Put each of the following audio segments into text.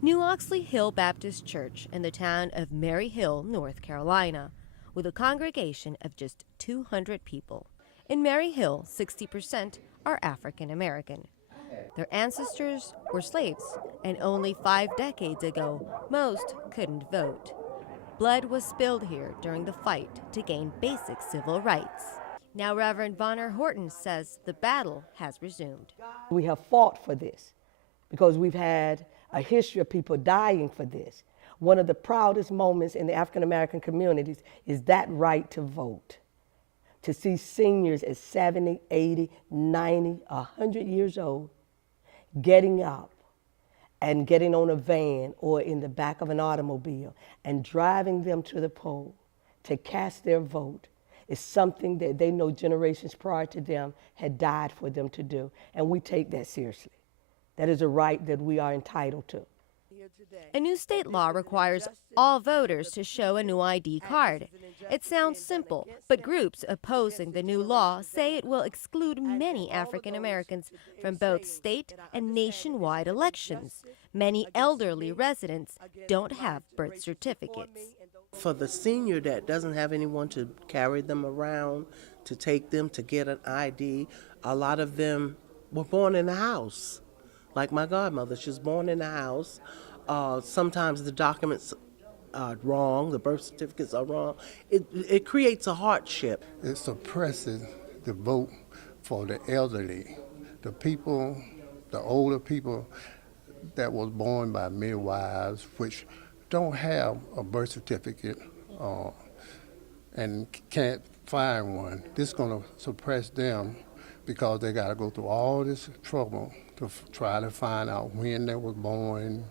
New Oxley Hill Baptist Church in the town of Mary Hill, North Carolina, with a congregation of just 200 people. In Mary Hill, 60% are African American. Their ancestors were slaves, and only 5 decades ago, most couldn't vote. Blood was spilled here during the fight to gain basic civil rights. Now Reverend Bonner Horton says the battle has resumed. We have fought for this because we've had a history of people dying for this. One of the proudest moments in the African American communities is that right to vote. To see seniors at 70, 80, 90, 100 years old getting up and getting on a van or in the back of an automobile and driving them to the poll to cast their vote is something that they know generations prior to them had died for them to do. And we take that seriously. That is a right that we are entitled to. A new state law requires all voters to show a new ID card. It sounds simple, but groups opposing the new law say it will exclude many African Americans from both state and nationwide elections. Many elderly residents don't have birth certificates. For the senior that doesn't have anyone to carry them around, to take them to get an ID, a lot of them were born in the house. Like my godmother, she was born in the house. Sometimes the documents are wrong, the birth certificates are wrong. It creates a hardship. It suppresses the vote for the elderly, the people, the older people that was born by midwives, which don't have a birth certificate and can't find one. This is going to suppress them because they got to go through all this trouble to try to find out when they was born,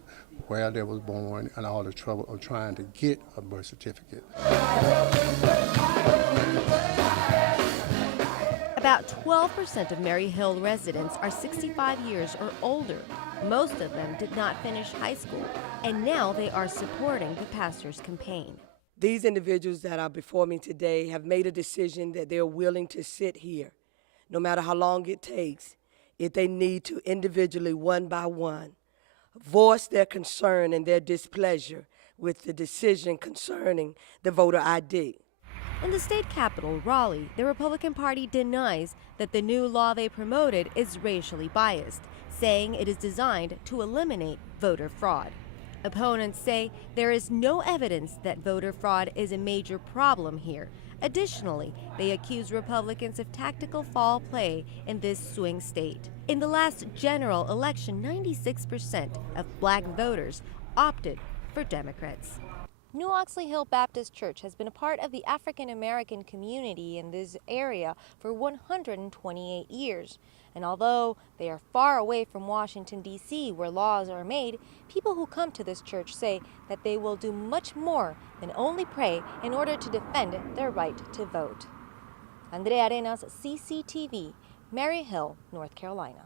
where they was born, and all the trouble of trying to get a birth certificate. About 12% of Mary Hill residents are 65 years or older. Most of them did not finish high school, and now they are supporting the pastor's campaign. These individuals that are before me today have made a decision that they're willing to sit here, no matter how long it takes, if they need to individually, one by one, voice their concern and their displeasure with the decision concerning the voter ID. In the state capital, Raleigh, the Republican Party denies that the new law they promoted is racially biased, saying it is designed to eliminate voter fraud. Opponents say there is no evidence that voter fraud is a major problem here. Additionally, they accuse Republicans of tactical foul play in this swing state. In the last general election, 96% of black voters opted for Democrats. New Oxley Hill Baptist Church has been a part of the African American community in this area for 128 years. And although they are far away from Washington, D.C., where laws are made, people who come to this church say that they will do much more than only pray in order to defend their right to vote. Andrea Arenas, CCTV, Mary Hill, North Carolina.